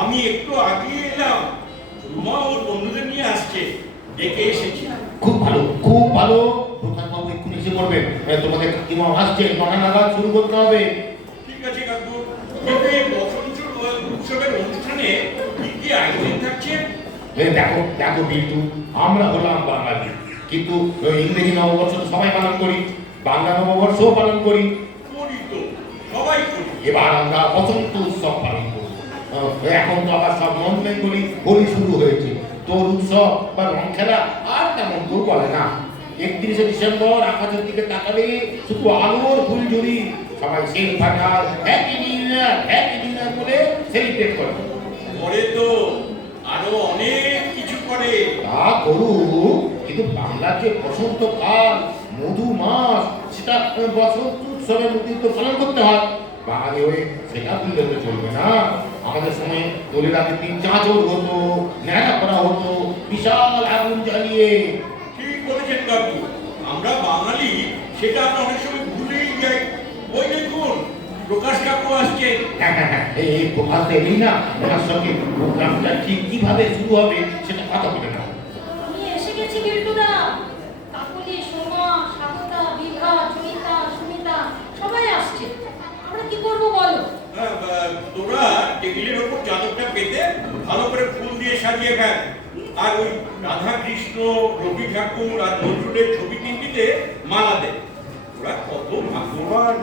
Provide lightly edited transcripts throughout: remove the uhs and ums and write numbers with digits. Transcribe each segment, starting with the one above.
আমি একটু আগে এলাম, রুমা ওর বন্ধুদের নিয়ে আসছে, ডেকে এসেছি। খুব ভালো, খুব ভালো। প্রধান বাবু এক্ষুনি এসে পড়বেন। তোমাদের কাকিমা আসছে, 9টা নাগাদ শুরু করতে হবে। ঠিক আছে কাকু, কিন্তু এই বসন্ত উৎসবের অনুষ্ঠানে কি কি আয়োজন থাকছে? দেখো দেখো বিল্টু, আমরা হলাম বাঙালি, কিন্তু ইংরেজি নববর্ষ তো সবাই পালন করি, বাংলা নববর্ষও পালন করি। করি তো, সবাই করি। এবার আমরা বসন্ত উৎসব পালন করব। এখন তো আবার সব নন বেঙ্গলি হোলি শুরু হয়েছে। তোর উৎসব বা রং খেলা আর তেমন কেউ বলে না। 31শে ডিসেম্বর আকাশের দিকে তাকালে শুধু আলোর ফুলঝুরি, সবাই সেল ফাটাল, হ্যাপি নিউ ইয়ার বলে সেলিব্রেট করে। পরে তো আরো অনেক কিছু করে। তা করুক, কিন্তু বাংলার যে বসন্তকাল, মধু মাস, সেটা বসন্ত উৎসবের মধ্যে তো পালন করতে হয়। বাঙালি হয়ে সেটা ভুললে তো চলবে না। আমাদের সময় দোলের আগের দিন চাঁচর হতো, ন্যাড়া করা হতো, বিশাল আগুন জ্বালিয়ে। ঠিক বলেছেন কাকু, আমরা বাঙালি সেটা আমরা অনেক সময় ভুলেই যাই। ওই দেখুন প্রকাশ কাকু আসছে। হ্যাঁ, এই প্রকাশ এলেই না ওনার সঙ্গে প্রোগ্রামটা ঠিক কিভাবে শুরু হবে সেটা কথা বলে না। আমি এসে গেছি বিল্টুদা। কাকুলি, সোমা, স্বাগতা, বিভা, চুনিতা, সুমিতা সবাই আসছে। আমরা কি করব বলো? তোরা টেবিলের ওপর চাদরটা পেতে ভালো করে ফুল দিয়ে সাজিয়ে ফেল, আর ওই রাধা কৃষ্ণ, রবি ঠাকুর আর নজরুলের ছবি তিনটিতে মালা দে। ওরা কত ভাগ্যবান।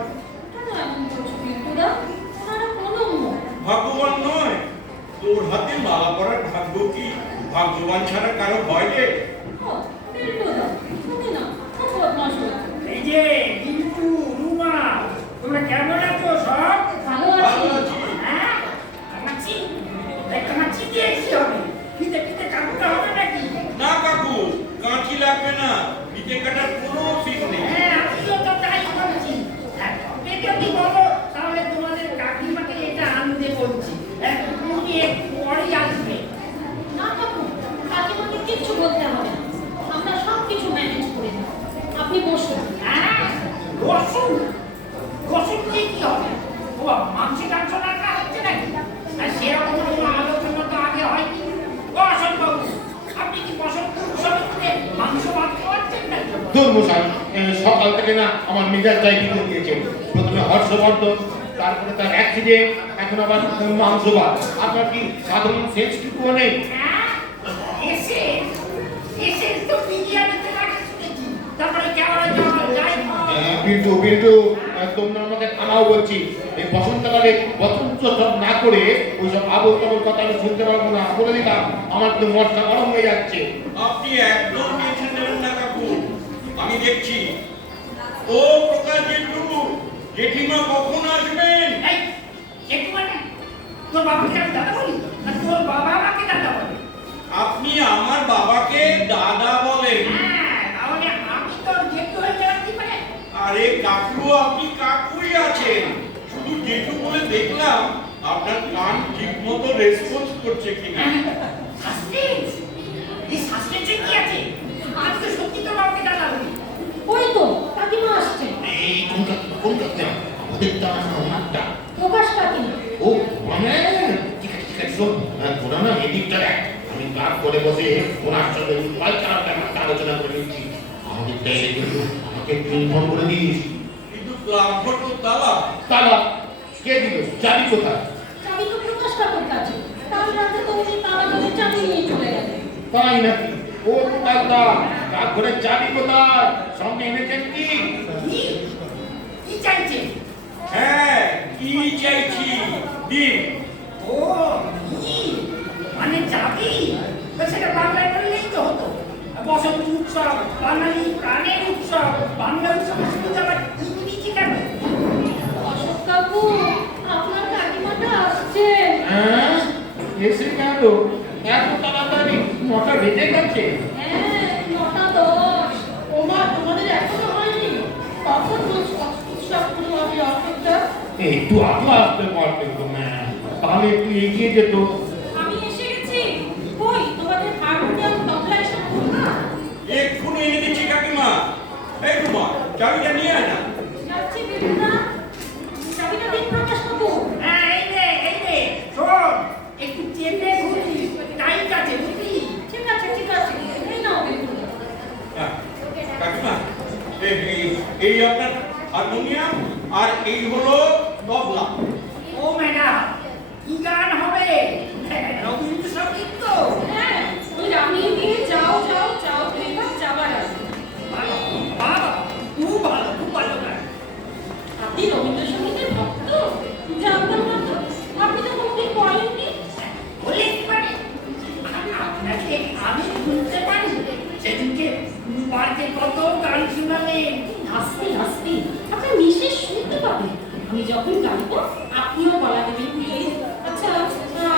কেন এমন করছো বিল্টুদা? ওনারা প্রণম্য। ভাগ্যবান নয়, তোর হাতে মালা পরার ভাগ্য কি ভাগ্যবান ছাড়া কারো হয় রে? ও বিল্টুদা, তুমি না খুব বদমাশ হয়েছো। এই যে বিল্টু, রুমা, তোমরা কেমন আছো সব? ভালো ভালো আছি। আছি। হ্যাঁ, কামাচ্ছি? কামাচ্ছি দিয়ে কি হবে? ফিতে ফিতে কাটতে হবে নাকি? না কাকু, কাঁচি লাগবে না, পিঠে কাটার কোনো ফিট নেই। হ্যাঁ, আমিও তো তাই ভাবছি। হ্যাঁ, তবে যদি বলো তাহলে তোমাদের কাকিমাকে এটা আনতে বলছি। তুমি একটু পরেই আসবে। না কাকু, কাকিমাকে কিচ্ছু বলতে হবে না। আমরা সব কিছু ম্যানেজ করে নেব। আপনি বসুন। হ্যাঁ, রসুন রসুন দিয়ে কি হবে? ও মাংস টাংস রাখা হচ্ছে নাকি? আর সেরকম কোনো আলোচনা তো আগে হয়নি। ও আসল বাবু, আপনি কি বসন্ত উৎসবে করে মাংস ভাত খাওয়াচ্ছেন নাকি? দুর্মশাই, সকাল থেকে না আমার মেজাজটাই বিগড়ে দিয়েছে। প্রথমে হর্ষবর্ধন, তারপরে তার অ্যাক্সিডেন্ট, এখন আবার মাংস ভাত। আপনার কি সাধারণ সেন্সটুকুও নেই? হ্যাঁ, এসে এসে তো বিরিয়ানিতে রাখা শুনেছি। তারপরে কেমন যায়? বিল্টু, তোমরা আমাকে থামাও বলছি। এই বসন্তকালে বসন্ত উৎসব না করে ওইসব আবল তাবল কথা আমি শুনতে পারবো না। বলে দিলাম, আমার তো মনটা গরম হয়ে যাচ্ছে। আপনি একদম টেনশন নেবেন না কাকু, আমি দেখছি। ও প্রকাশ জেঠু, জেঠিমা কখন আসবেন? এই, একটু মানে তোর বাবাকে আমি দাদা বলি? না তোর বাবা আমাকে দাদা বলে? আপনি আমার বাবাকে দাদা বলেন। হ্যাঁ, তাহলে আমি তোর জেঠু হয়ে গেলাম কি করে? আরে কাকু, আপনি কাকুই আছেন, শুধু জেঠু বলে দেখলাম আপনার কান ঠিক মতো রেসপন্স করছে কিনা। সাসপেন্স? এই সাসপেন্সে কি আছে? আমি তো সত্যি তোর বাবাকে দাদা বলি। ওই তো কাকিমা আসছে। এই কোন কাকিমা? ওদেরটা না ওনারটা? প্রকাশ কাকিমা। ও মানে ঠিক আছে শোন, তোরা না এদিকটা দেখ। আমি ক্লাব করে বসে ওনার সঙ্গে কালচারাল ব্যাপারটা আলোচনা করে নিচ্ছি। আমাদেরটা এলে কিন্তু আমাকে একটু ইনফর্ম করে দিস। কিন্তু ক্লাব ঘর তো তালা। তালা কে দিল? চাবি কোথায়? চাবি তো প্রকাশ কাকুর কাছে। কাল রাতে তো উনি তালা ধরে চাবি নিয়ে চলে গেলেন। তাই নাকি? ও কোথালটা ক্লাব ঘরের চাবি কোথায়? সঙ্গে এনেছেন কি? কি? কি চাইছে? হ্যাঁ, কি চাইছি দিন। ও, কি? মানে চাবি? তো সেটা বাংলায় বললেই তো হতো। বসন্ত উৎসব, বাঙালি প্রাণের উৎসব, বাংলা উৎসবের শুরু আবার ইংরেজি কেন? অশোক কাকু, আপনার কাকিমাটা আসছেন। হ্যাঁ, এসে গেল এত তাড়াতাড়ি? 9টা বেজে গেছে। হ্যাঁ, 9:10। ওমা, তোমাদের এখনো হয়নি? কখন উৎসব শুরু হবে অশোকটা? একটু আগে আসতে পারতেন তো ম্যাম, তাহলে একটু এগিয়ে যেত। আমি এসে গেছি। কই তোমাদের হারমোনিয়াম তবলা এসব না? এক্ষুনি এনে দিচ্ছি কাকিমা। এই রুমা, চাবিটা নিয়ে আয় না। যাচ্ছি বিল্টুদা। চাবিটা দিন প্রকাশ কাকু। হ্যাঁ, এই রে, শোন, একটু আপনার হারমোনিয়াম আর এই হলো তবলা। ও ম্যাডাম, কি গান হবে? রবীন্দ্রসঙ্গীত তো? হ্যাঁ, ওই রানিয়ে দিয়ে যাও যাও যাও এবার যাবার আছে। ভালো, ভালো, খুব ভালো, খুব ভালো গান। আপনি রবীন্দ্রসঙ্গীতের ভক্ত? জানতাম না তো। আপনি তো কোনোদিন বলেননি। বলে কি পারি? আপনাকে আমি শুনতে পারি। সেদিনকে বাড়িতে কত গান শুনালেন। আস্তে আস্তে আপনার মিসেস শুনতে পাবে। আমি যখন গাইবো আপনিও গলা দেবেন প্লিজ। আচ্ছা,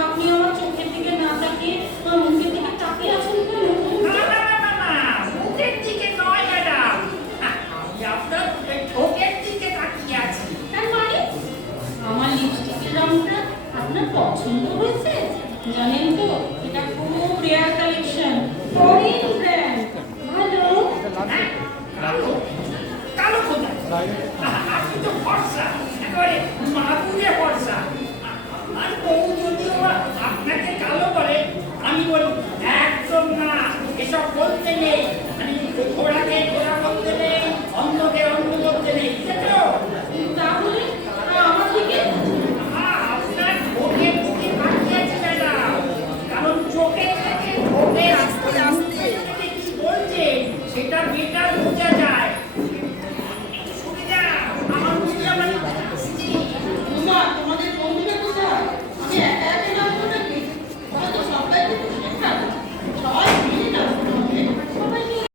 আপনি আমার চোখের দিকে না তাকিয়ে আমার মুখের দিকে তাকিয়ে আছেন কেন? না, না, না, না, না, মুখের দিকে নয় ম্যাডাম, আমি আপনার ঠোঁটের দিকে তাকিয়ে আছি। তার মানে আমার লিপস্টিকের রংটা আপনার পছন্দ হয়েছে? জানেন তো এটা খুব রেয়ার